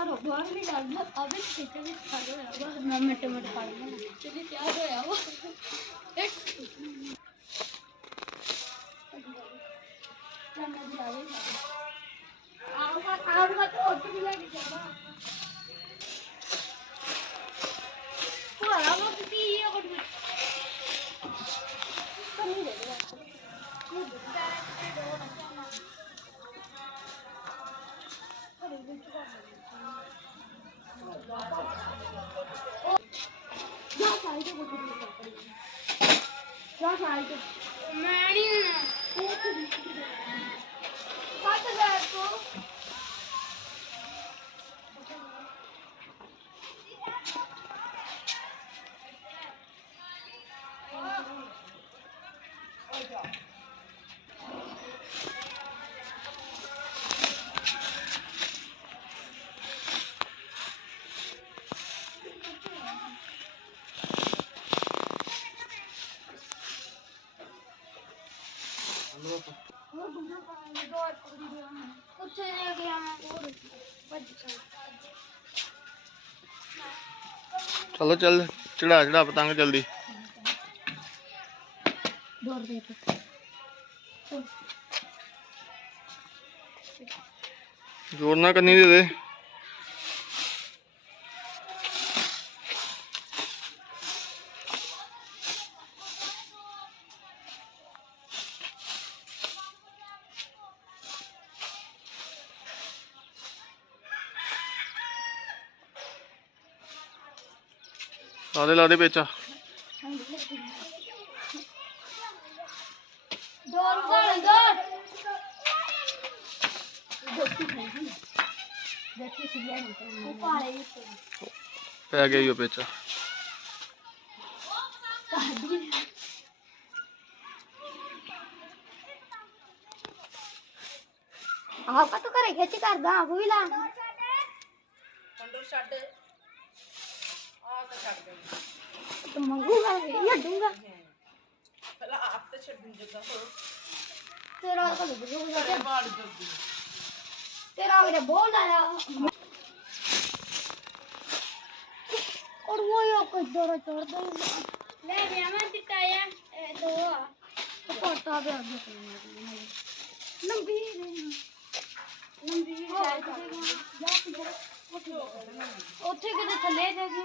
करो घर में डाल दो अभी टीचर भी खा दो ना मिट्टी में खा दो चलिए तैयार हो यार वो? आओ मत आओ मत और तुम लग जाओ ਜਾ चलो चल चढ़ा चढ़ा पतंग जल्दी। जोड़ना करनी दे दे। ला दे ला दे बेचा पै बेचा आपका तो करे खेती कर दा भी ला तो मंगूँगा या दूँगा। पहला आप तो छोड़ दीजिए तो तेरा तो बुझो जाते बाड़ जल्दी तेरा मेरे तो बोल रहा और वो यो को दौरा चढ़ दे ले ले मैं दिखाया ए तो दो। पता भी अब तो नहीं लंबी लंबी हाँ। जा तो के थले जाके